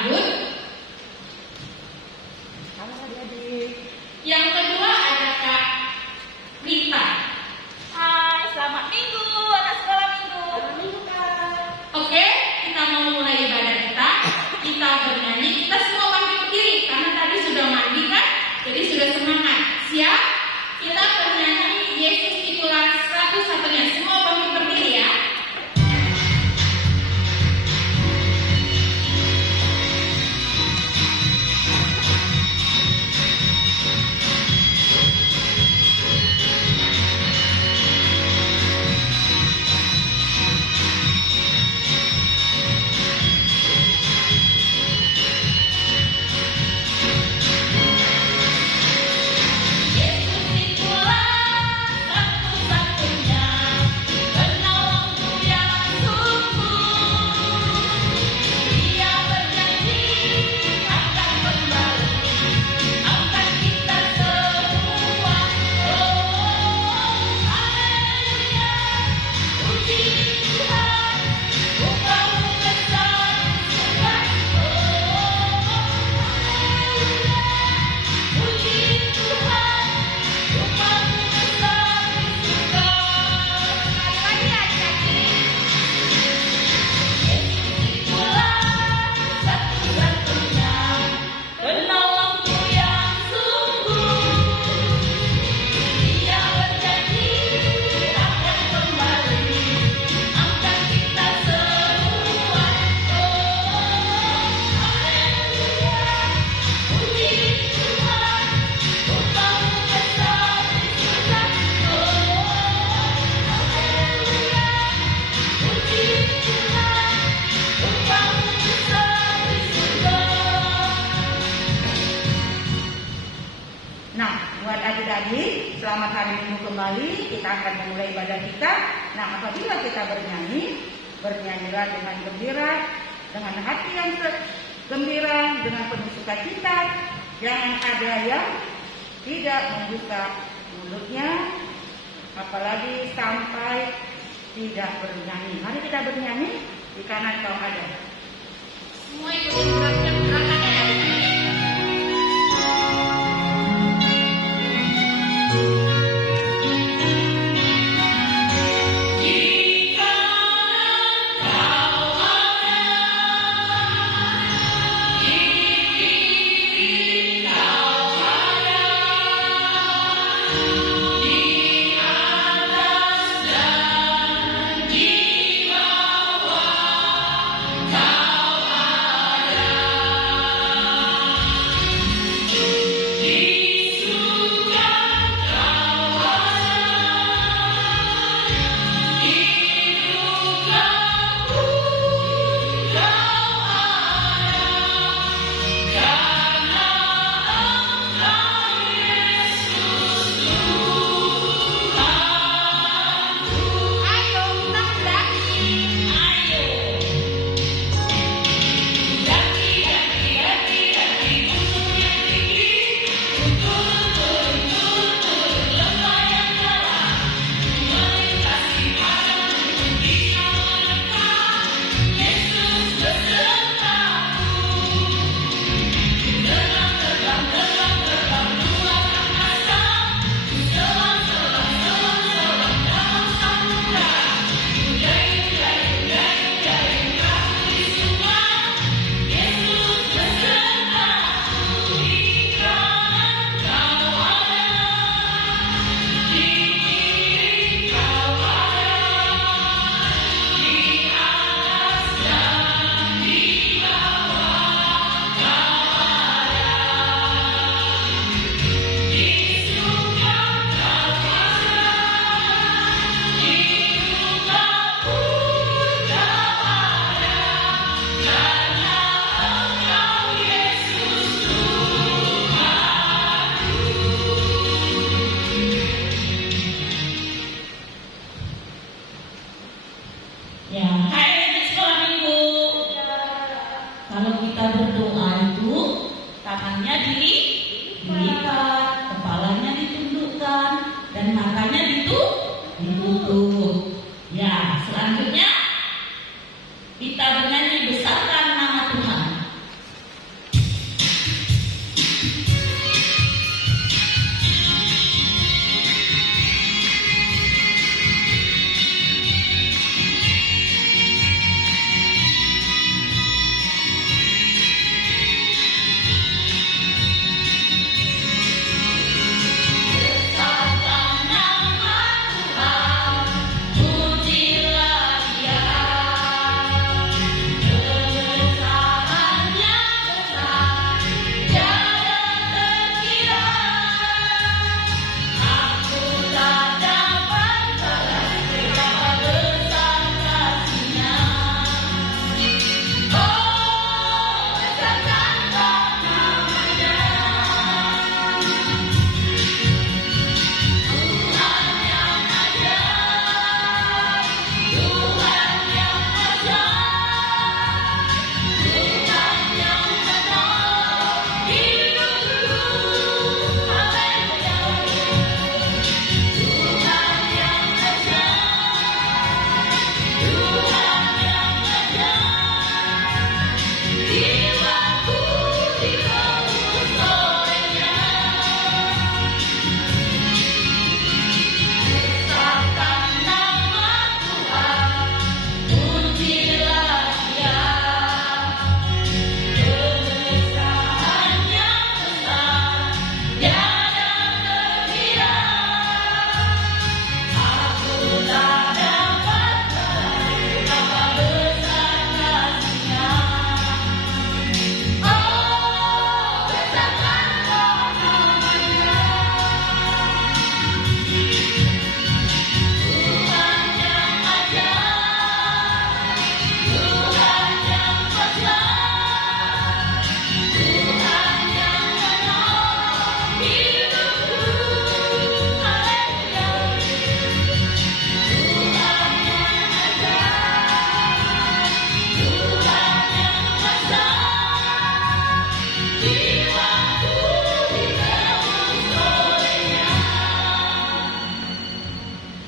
lanjut. Halo adik-adik. Yang kedua ada Kak Rita. Hai, selamat minggu, anak sekolah minggu. Selamat minggu, Kak. Oke, kita mau mulai ibadah kita. Kita bernyanyi, kita semua bangkit berdiri karena tadi sudah mandi kan? Jadi sudah semangat. Siap? Kita bernyanyi Yesus itulah satu-satunya. Semua bangkit berdiri ya. Nah, buat adik-adik, selamat hari Minggu kembali. Kita akan memulai ibadah kita. Nah, apabila kita bernyanyilah dengan gembira, dengan hati yang gembira, dengan penuh sukacita. Jangan ada yang tidak membuka mulutnya, apalagi sampai tidak bernyanyi. Mari kita bernyanyi, di kanan kau ada. Semua ikutin gerakannya ya. Kau ada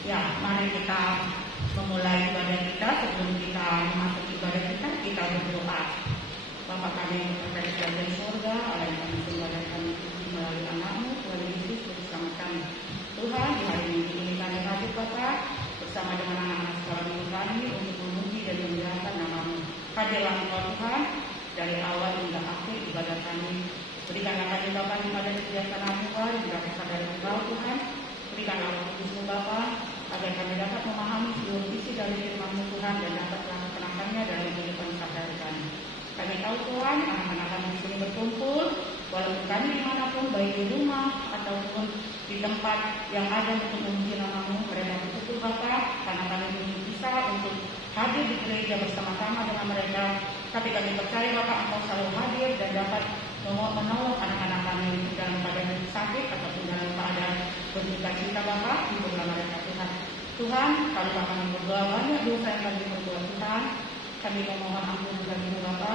Ya, mari kita memulai ibadah kita. Sebelum kita memasuki ibadah kita berdoa. Bapa kami yang berada di surga, Allah yang kami sembah kami puji melalui anak-Mu, Tuhan Yesus, bersama kami. Tuhan, di hari Minggu ini kami hadir Bapa bersama dengan anak-anak sekolah minggu kami untuk memuji dan memuliakan nama-Mu. Hadirlah Engkau Tuhan, dari awal hingga akhir ibadah kami. Berikanlah kami Bapa ibadah kebiasaan Tuhan, hingga kesadaran Engkau Tuhan. Berikanlah Roh Kudus-Mu Bapa, agar kami dapat memahami seluruh isi dari firman-Mu Tuhan dan dapat melaksanakannya dalam kehidupan sehari-hari kami. Kami tahu Tuhan, anak-anak kami di sini berkumpul, walaupun kami dimanapun, baik di rumah ataupun di tempat yang ada untuk memuji nama-Mu, mereka bersyukur Bapa, karena kami belum bisa untuk hadir di gereja bersama-sama dengan mereka. Tapi kami percaya Bapa, Engkau selalu hadir dan dapat menolong anak-anak kami dalam keadaan sakit ataupun dalam keadaan berduka cita Bapa, hiburlah mereka Tuhan. Tuhan, kalau kami berdoa banyak dosa yang kami berbuat Tuhan, kami memohon ampunan bagi-Mu Bapa.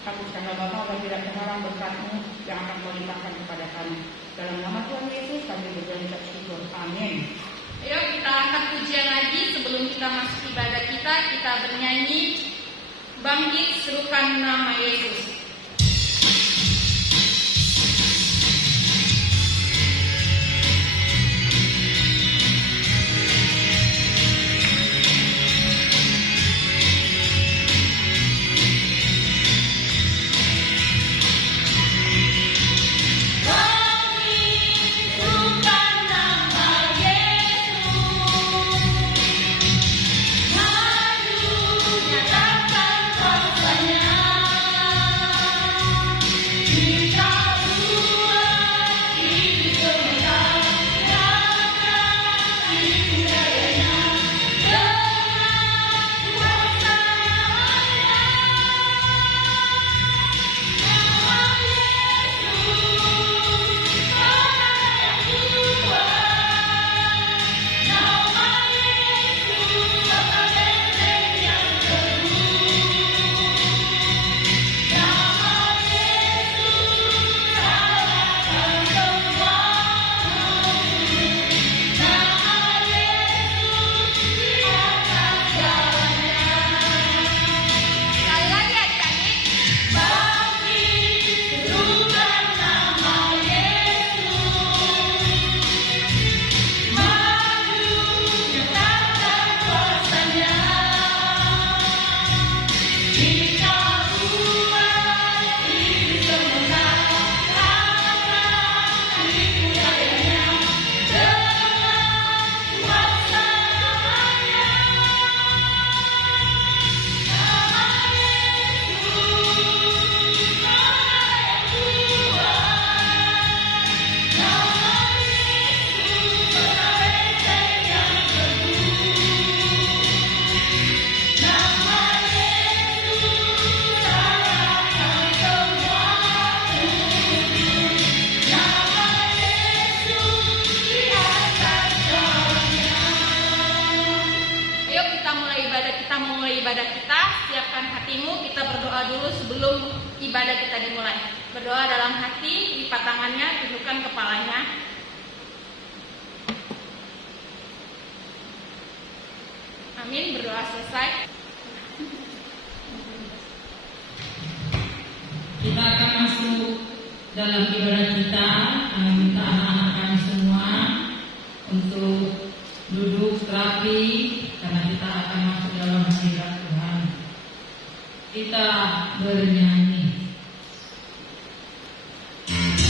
Hapuskanlah Bapa agar tidak terhalang berkat-Mu yang akan Kau limpahkan kepada kami. Dalam nama Tuhan Yesus kami berdoa syukur. Amin. Ayo kita angkat pujian lagi sebelum kita masuk ibadah kita bernyanyi Bangkit Serukan Nama Yesus. Ibadah kita dimulai. Berdoa dalam hati, lipat tangannya, tundukkan kepalanya. Amin, berdoa selesai. Kita akan masuk dalam ibadah kita. Minta anak-anak kami semua untuk duduk rapi karena kita akan masuk dalam hadirat Tuhan. Kita bernyanyi. Yeah.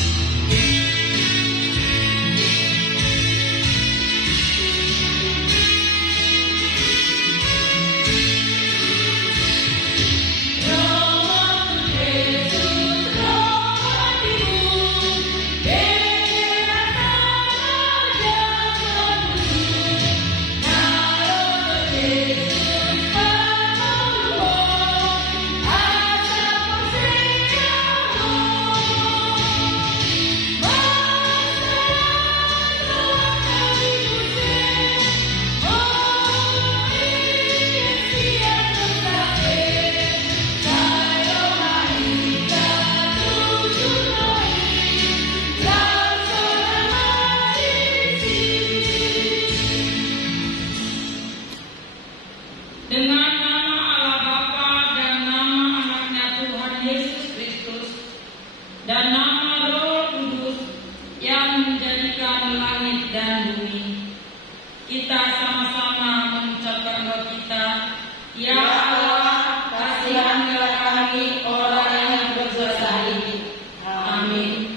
kita sama-sama mengucapkan doa kita. Ya Allah, kasihanlah kami orang yang berdosa ini. Amin.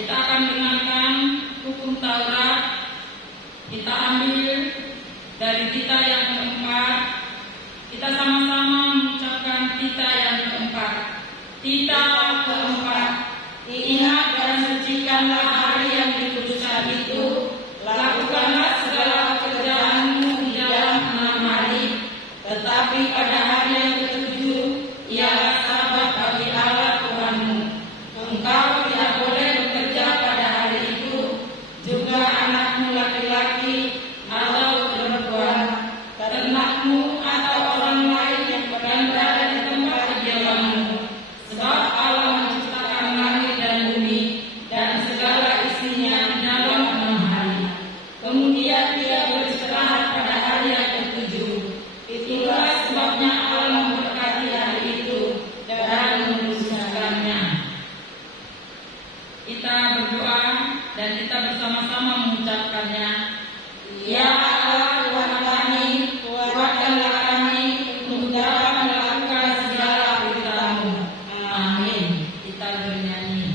Kita akan dengarkan hukum Taurat. Kita ambil dari kita yang keempat. Kita sama-sama mengucapkan kita yang keempat. Kita keempat. Ingat dan sucikanlah hari yang dikuduskan itu. Lakukanlah segala pekerjaanmu di dalam 6 hari. Tetapi pada hari yang ketujuh ialah Sabat bagi Allah Tuhanmu. Engkau tidak boleh bekerja pada hari itu, juga anakmu laki-laki atau perempuan, ternakmu atau orang lain yang berada di tempat kediamanmu. Sebab Allah menciptakan langit dan bumi dan segala isinya di dalam 6 hari. Kemudian Dia beristirahat pada hari yang ketujuh. Itulah sebabnya Allah memberkati hari itu dan menguduskannya. Kita berdoa dan kita bersama-sama mengucapkannya. Ya Allah Tuhan kami, kuatkanlah kami untuk dapat melakukan segala perintah-Mu. Amin. Kita bernyanyi.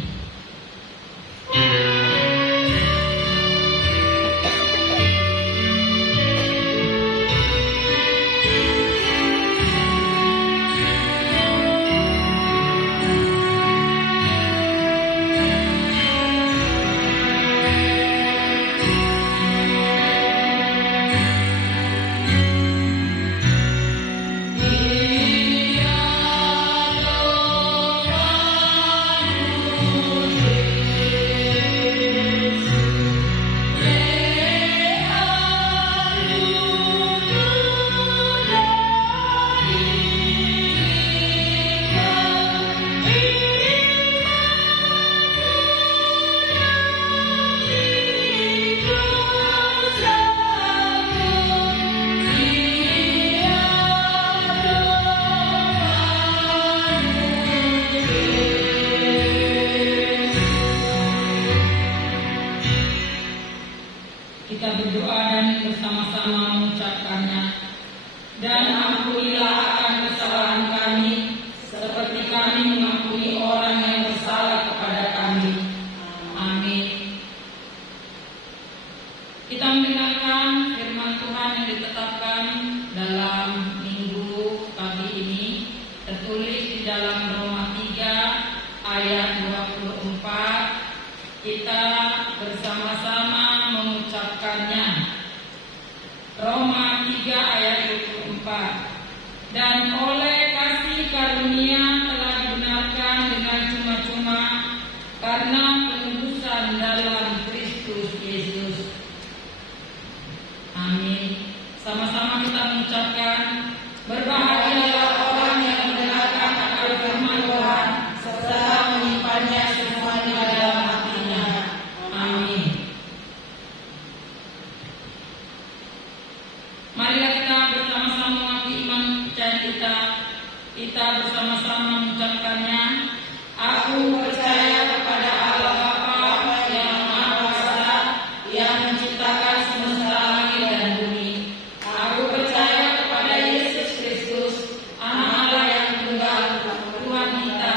Kita berdoa dan bersama-sama mengucapkannya. Dan ampunilah akan kesalahan kami, seperti kami mengampuni orang yang bersalah kepada kami. Amin. Kita mendengarkan firman Tuhan yang ditetapkan dalam minggu pagi ini, tertulis di dalam Roma 3 ayat 24. Kita bersama-sama mengucapkannya. Roma 3 ayat 24. Dan oleh kasih karunia telah dibenarkan dengan cuma-cuma karena penebusan dalam Kristus Yesus. Amin. Sama-sama kita mengucapkan, berbahagialah orang yang mendengarkan akan firman Tuhan serta menyimpannya semua di dalam hatinya. Amin. Marilah kita bersama-sama mengakui iman percaya kita. Kita bersama-sama mengucapkannya. Aku percaya kepada Allah Bapa yang Maha Kuasa, yang menciptakan semesta langit dan bumi. Aku percaya kepada Yesus Kristus, Anak Allah yang tunggal, Tuhan kita,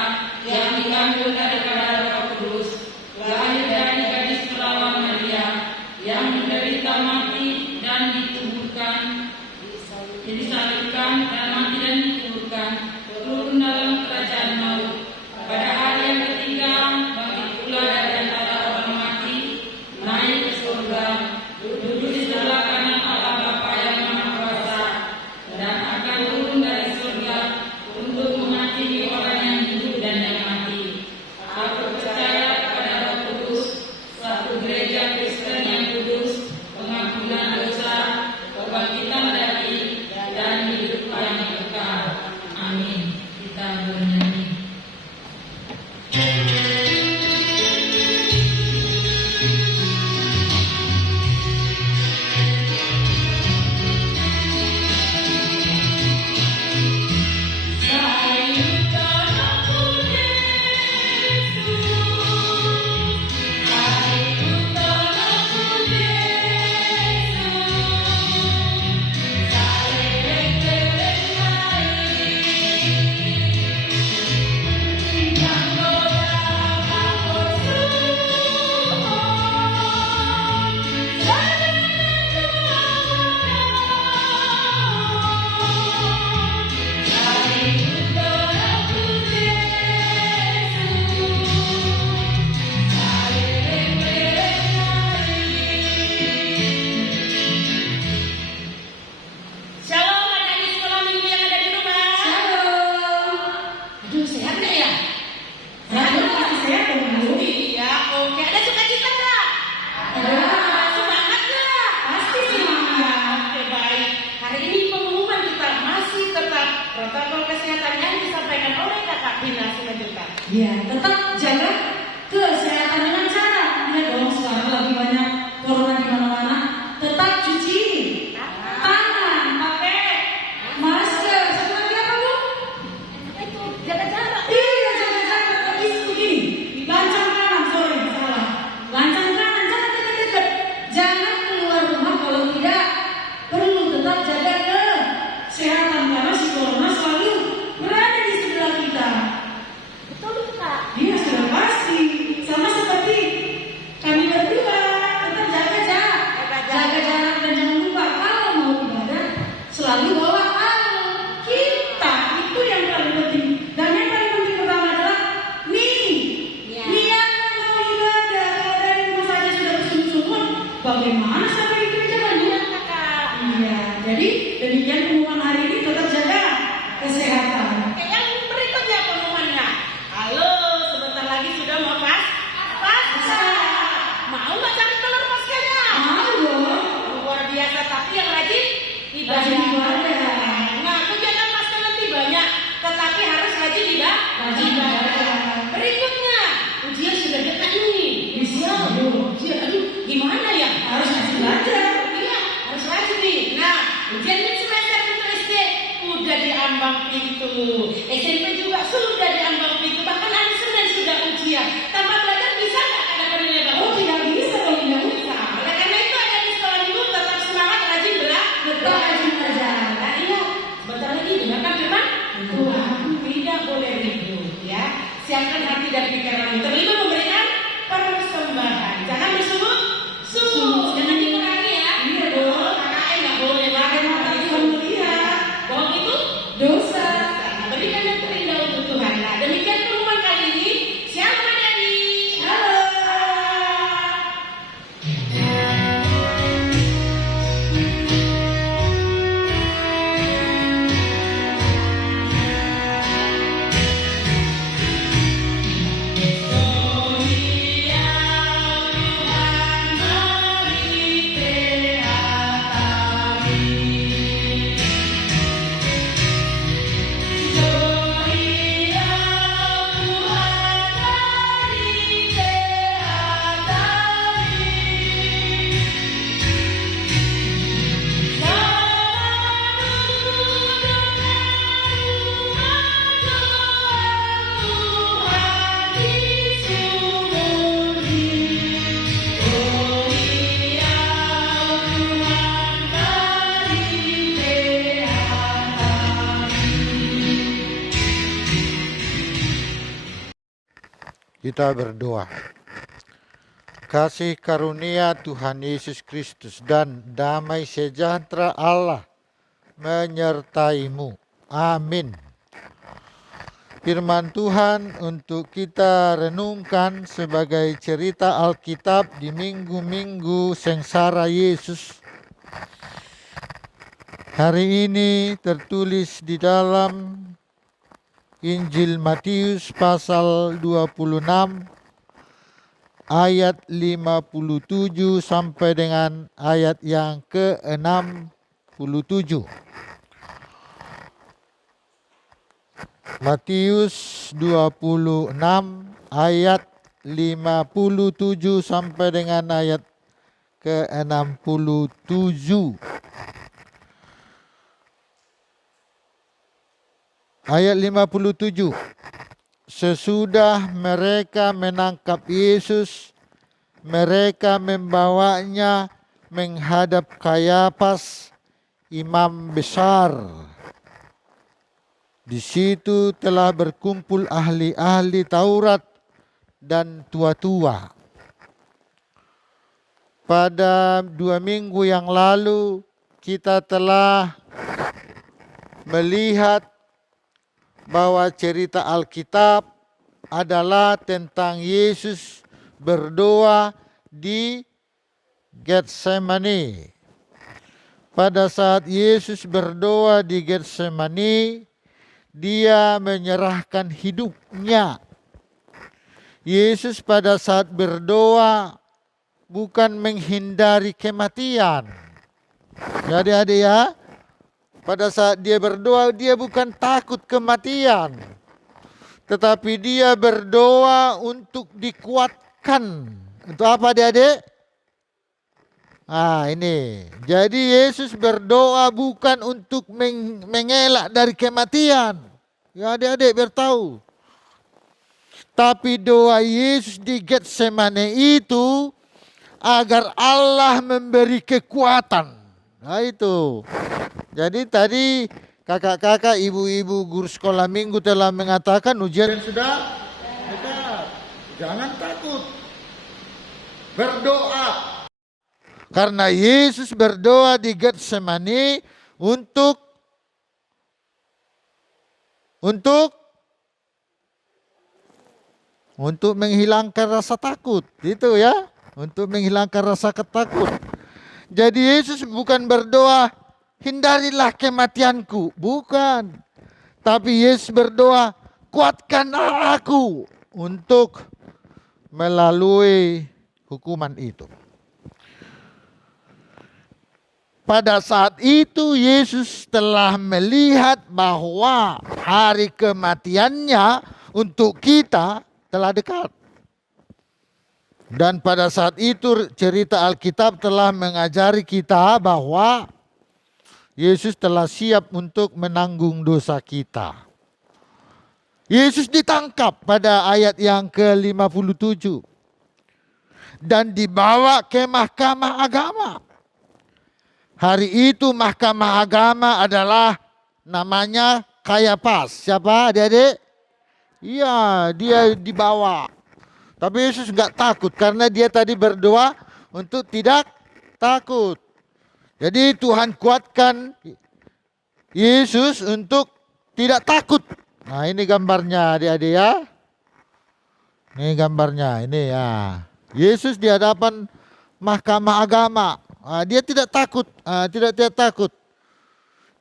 yang dikandung daripada Roh Kudus, lahir dari gadis perawan Maria, yang menderita mati dan disalibkan dan mati dan dikuburkan, turun dalam kerajaan maut. Pada hari yang ketiga bangkit pula dari antara orang mati, naik ke surga, duduk di sebelah kanan Allah Bapa yang Maha Kuasa, dan akan turun dari surga untuk menghakimi orang yang hidup dan yang mati. Aku percaya kepada Roh Kudus, satu gereja Kristen yang kudus, pengampunan Ya, tetap jaga kesehatan dengan cara lihat dong sekarang lagi banyak corona di mana-mana. Tetap cuci tangan, pakai masker. Satu lagi apa Bu? Jaga jarak. Iya, jaga jarak. Tapi begini, lancang kanan, sorry salah. Lancang kanan, jangan dekat-dekat. Jangan keluar rumah kalau tidak perlu. Tetap jaga kesehatan karena si corona selalu berada di sebelah kita. Betul Kak. Iya sudah pasti. Sama seperti kami berdua, tetap jaga jarak. Jaga jarak dan jangan lupa kalau mau ibadah selalu bawa kita. Itu yang paling penting. Dan yang paling penting pertama adalah niat yang mau ibadah. Kalau dari rumah saja sudah bersungut-sungut, bagaimana sampai di gereja banyak? Kak. Iya. Jadi demikian pengumuman hari ini, tetap jaga kesehatan. Oke, yang berikutnya pengumumannya. Halo, sebentar lagi sudah mau pasca. Mau nggak cari telur paskanya? Mau dong. Luar biasa, tapi yang rajin Rajin ibadah. Nah, kegiatan pasca nanti banyak, tetapi harus rajin Rajin ibadah. Berikutnya, ujian sudah dekat nih. Ujian, aduh, gimana ya? Harus rajin belajar. Iya, harus rajin nih. Nah, ujian mid semester itu SD udah diambang pintu. SMP juga sudah diambang pintu. Bahkan hari Senin sudah ujian. Tanpa belajar bisa nggak ada penilaian bagus? Oh, tidak bisa kalau tidak Bisa. Oleh karena itu ada di sekolah minggu tetap semangat rajin Tetap rajin belajar. Nah, iya, sebentar lagi dengarkan firman Tuhan. Tidak boleh ribut, ya. Siapkan hati dan pikiranmu. Terlibat memberikan persembahan. Jangan bersungguh sungguh. Jangan dikurangi ya. Iya dong. KKN nggak boleh banget. Tuhan melihat. Bohong itu Dosa. nah, berikan yang terindah untuk Tuhan. Nah, demikian pengumuman kali ini. Siapa jadi? Halo. Kita berdoa. Kasih karunia Tuhan Yesus Kristus dan damai sejahtera Allah menyertaimu. Amin. Firman Tuhan untuk kita renungkan sebagai cerita Alkitab di minggu-minggu sengsara Yesus. Hari ini tertulis di dalam Injil Matius pasal 26 ayat 57 sampai dengan ayat yang ke-67. Matius 26 ayat 57 sampai dengan ayat ke-67. Ayat 57. Sesudah mereka menangkap Yesus, mereka membawanya menghadap Kayafas, imam besar. Di situ telah berkumpul ahli-ahli Taurat dan tua-tua. Pada 2 minggu yang lalu kita telah melihat bahwa cerita Alkitab adalah tentang Yesus berdoa di Getsemani. Pada saat Yesus berdoa di Getsemani, dia menyerahkan hidupnya. Yesus pada saat berdoa bukan menghindari kematian. Jadi adik ya, pada saat dia berdoa dia bukan takut kematian. tetapi dia berdoa untuk dikuatkan. Untuk apa adik-adik? Ini. Jadi Yesus berdoa bukan untuk mengelak dari kematian. Ya adik-adik biar tahu. Tapi doa Yesus di Getsemane itu agar Allah memberi kekuatan. Nah itu. Jadi tadi kakak-kakak, ibu-ibu guru sekolah minggu telah mengatakan ujian sudah dekat. Jangan takut. Berdoa. Karena Yesus berdoa di Getsemane untuk menghilangkan rasa takut. Itu ya. Untuk menghilangkan rasa takut. Jadi Yesus bukan berdoa, hindarilah kematianku. Bukan. Tapi Yesus berdoa, kuatkanlah aku untuk melalui hukuman itu. Pada saat itu Yesus telah melihat bahwa hari kematiannya untuk kita telah dekat. Dan pada saat itu cerita Alkitab telah mengajari kita bahwa Yesus telah siap untuk menanggung dosa kita. Yesus ditangkap pada ayat yang ke-57 dan dibawa ke mahkamah agama. Hari itu mahkamah agama adalah namanya Kayafas. Siapa adik-adik? Iya, dia dibawa. Tapi Yesus enggak takut karena dia tadi berdoa untuk tidak takut. Jadi Tuhan kuatkan Yesus untuk tidak takut. Nah ini gambarnya adik-adik ya. Ini gambarnya, ini ya. Yesus di hadapan mahkamah agama. Dia tidak takut, tidak takut.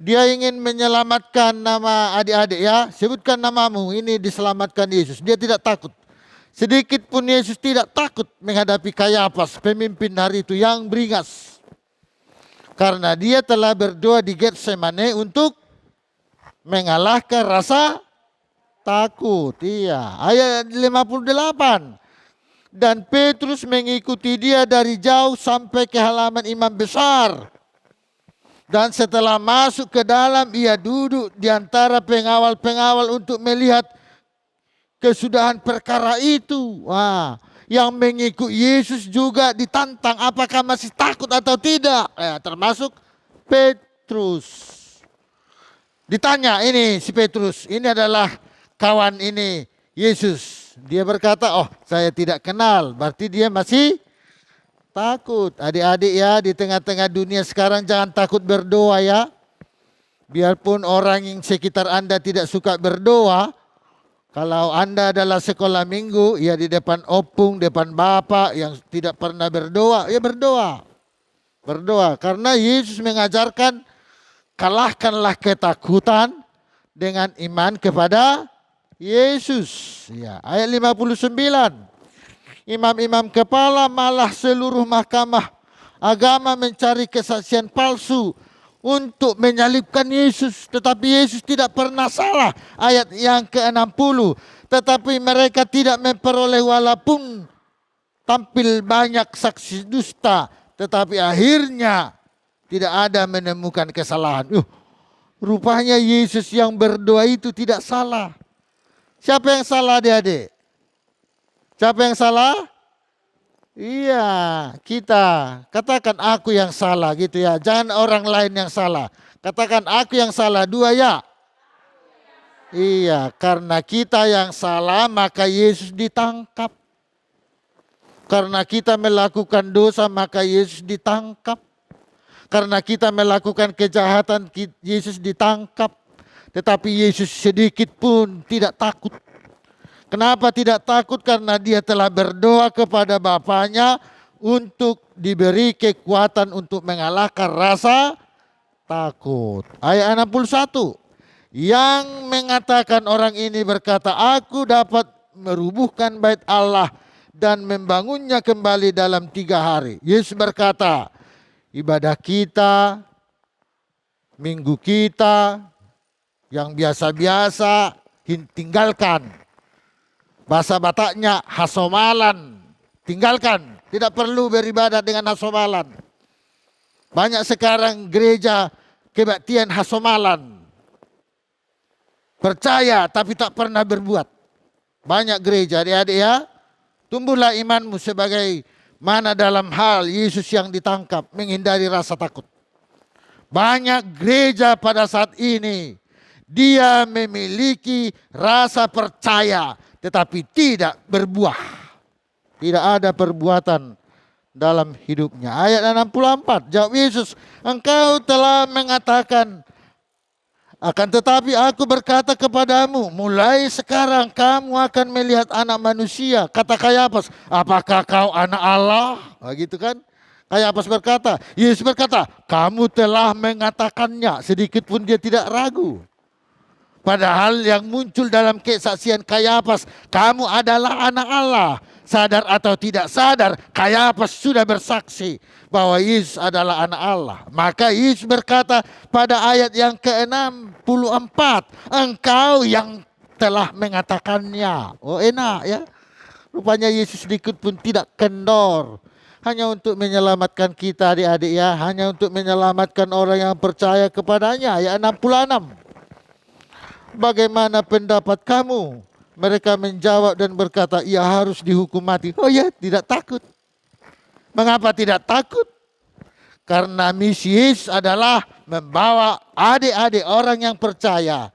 Dia ingin menyelamatkan nama adik-adik ya. Sebutkan namamu, ini diselamatkan Yesus. Dia tidak takut. Sedikit pun Yesus tidak takut menghadapi Kayafas, pemimpin hari itu yang beringas. Karena dia telah berdoa di Getsemane untuk mengalahkan rasa takut. Iya, ayat 58. Dan Petrus mengikuti dia dari jauh sampai ke halaman imam besar. Dan setelah masuk ke dalam, ia duduk di antara pengawal-pengawal untuk melihat kesudahan perkara itu. Yang mengikut Yesus juga ditantang apakah masih takut atau tidak. Termasuk Petrus. Ditanya ini si Petrus, ini adalah kawan ini Yesus. Dia berkata, oh saya tidak kenal. Berarti dia masih takut. Adik-adik ya, di tengah-tengah dunia sekarang jangan takut berdoa ya. Biarpun orang yang sekitar Anda tidak suka berdoa, kalau Anda adalah sekolah minggu, ya di depan opung, depan bapak yang tidak pernah berdoa, ya berdoa. Berdoa, karena Yesus mengajarkan, kalahkanlah ketakutan dengan iman kepada Yesus. Ya, ayat 59. Imam-imam kepala malah seluruh mahkamah agama mencari kesaksian palsu untuk menyalibkan Yesus. Tetapi Yesus tidak pernah salah. Ayat yang ke-60. Tetapi mereka tidak memperoleh walaupun tampil banyak saksi dusta. Tetapi akhirnya tidak ada menemukan kesalahan. Rupanya Yesus yang berdoa itu tidak salah. Siapa yang salah adik-adik? Siapa yang salah? Iya, kita. Katakan aku yang salah gitu ya. Jangan orang lain yang salah. Katakan aku yang salah, dua ya. Iya, karena kita yang salah maka Yesus ditangkap. Karena kita melakukan dosa maka Yesus ditangkap. Karena kita melakukan kejahatan Yesus ditangkap. Tetapi Yesus sedikit pun tidak takut. Kenapa tidak takut? Karena dia telah berdoa kepada Bapaknya untuk diberi kekuatan untuk mengalahkan rasa takut. Ayat 61. Yang mengatakan orang ini berkata, aku dapat merubuhkan bait Allah dan membangunnya kembali dalam 3 hari. Yesus berkata, ibadah kita, minggu kita, yang biasa-biasa tinggalkan. Bahasa Bataknya hasomalan. Tinggalkan, tidak perlu beribadat dengan hasomalan. Banyak sekarang gereja kebaktian hasomalan. Percaya tapi tak pernah berbuat. Banyak gereja, adik-adik ya. Tumbuhlah imanmu sebagai mana dalam hal Yesus yang ditangkap, menghindari rasa takut. Banyak gereja pada saat ini, dia memiliki rasa percaya tetapi tidak berbuah. Tidak ada perbuatan dalam hidupnya. Ayat 64, jawab Yesus, engkau telah mengatakan, akan tetapi aku berkata kepadamu, mulai sekarang kamu akan melihat anak manusia. Kata Kayafas, apakah kau anak Allah? Nah, gitu kan. Kayafas berkata, Yesus berkata, kamu telah mengatakannya. Sedikit pun dia tidak ragu. Padahal yang muncul dalam kesaksian Kayafas, kamu adalah anak Allah. Sadar atau tidak sadar, Kayafas sudah bersaksi bahwa Yesus adalah anak Allah. Maka Yesus berkata pada ayat yang ke-64, engkau yang telah mengatakannya. Oh enak ya. Rupanya Yesus sedikit pun tidak kendor. Hanya untuk menyelamatkan kita adik-adik ya. Hanya untuk menyelamatkan orang yang percaya kepadanya. Ayat 66. Bagaimana pendapat kamu? Mereka menjawab dan berkata, ia harus dihukum mati. Oh ya, tidak takut. Mengapa tidak takut? Karena misi Yesus adalah membawa adik-adik orang yang percaya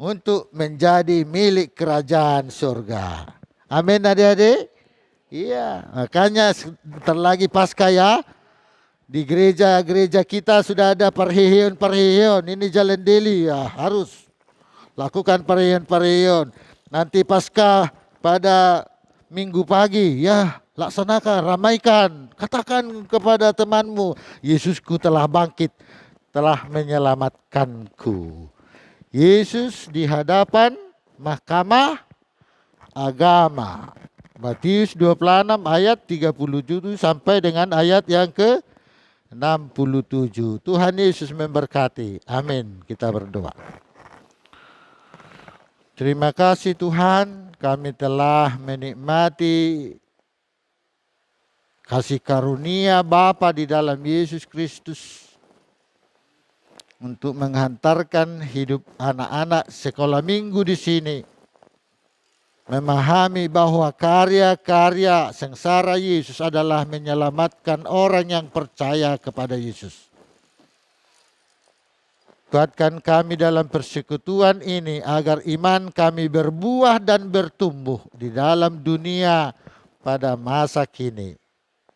untuk menjadi milik kerajaan surga. Amin adik-adik? Iya, makanya sebentar lagi Paskah ya. Di gereja-gereja kita sudah ada perhiasan. Ini jalan daily ya, harus lakukan perhiasan. Nanti Paskah pada minggu pagi, ya laksanakan, ramaikan. Katakan kepada temanmu, Yesusku telah bangkit, telah menyelamatkanku. Yesus di hadapan mahkamah agama. Matius 26 ayat 37 sampai dengan ayat yang ke-67. Tuhan Yesus memberkati. Amin. Kita berdoa. Terima kasih Tuhan, kami telah menikmati kasih karunia Bapa di dalam Yesus Kristus untuk menghantarkan hidup anak-anak sekolah minggu di sini. Memahami bahwa karya-karya sengsara Yesus adalah menyelamatkan orang yang percaya kepada Yesus. Kuatkan kami dalam persekutuan ini agar iman kami berbuah dan bertumbuh di dalam dunia pada masa kini.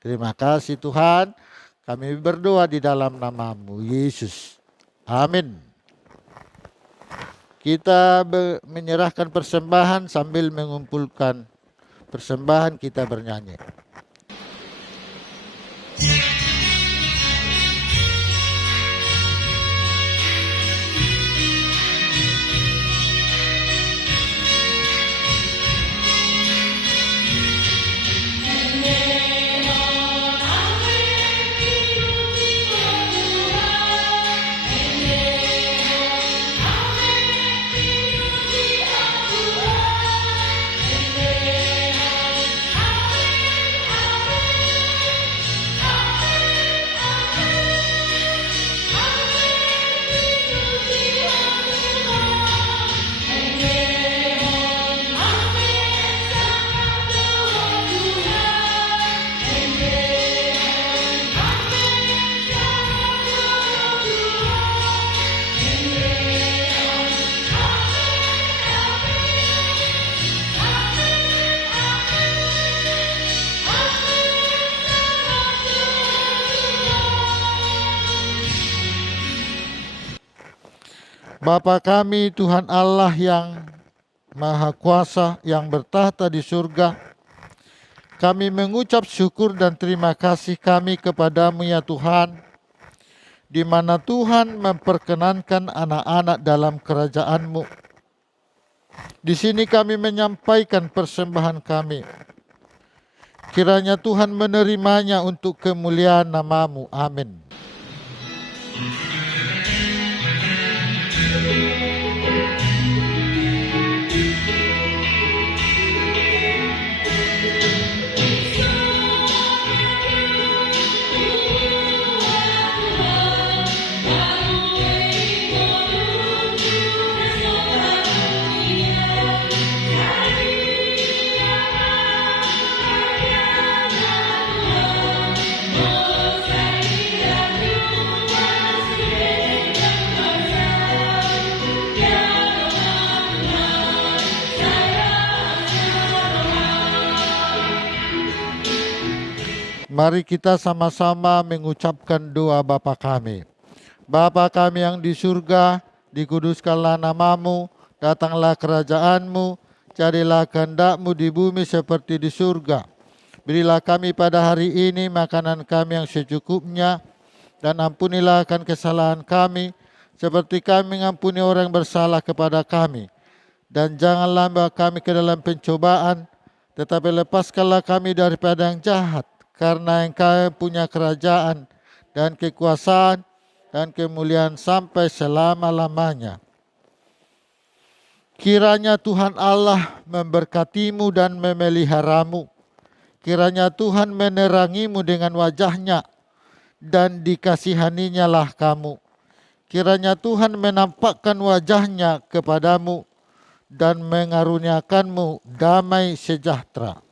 Terima kasih Tuhan, kami berdoa di dalam nama-Mu Yesus. Amin. Kita menyerahkan persembahan sambil mengumpulkan persembahan, kita bernyanyi. Bapa kami Tuhan Allah yang Maha Kuasa yang bertahta di surga, kami mengucap syukur dan terima kasih kami kepadamu ya Tuhan, di mana Tuhan memperkenankan anak-anak dalam kerajaan-Mu. Di sini kami menyampaikan persembahan kami. Kiranya Tuhan menerimanya untuk kemuliaan nama-Mu. Amin. Mari kita sama-sama mengucapkan doa Bapa kami. Bapa kami yang di surga, dikuduskanlah namamu, datanglah kerajaanmu, jadilah kehendak-Mu di bumi seperti di surga. Berilah kami pada hari ini makanan kami yang secukupnya, dan ampunilah akan kesalahan kami, seperti kami mengampuni orang yang bersalah kepada kami. Dan janganlah membawa kami ke dalam pencobaan, tetapi lepaskanlah kami daripada yang jahat, karena Engkau punya kerajaan dan kekuasaan dan kemuliaan sampai selama-lamanya. Kiranya Tuhan Allah memberkatimu dan memeliharamu. Kiranya Tuhan menerangimu dengan wajah-Nya dan dikasihaninya lah kamu. Kiranya Tuhan menampakkan wajah-Nya kepadamu dan mengaruniakanmu damai sejahtera.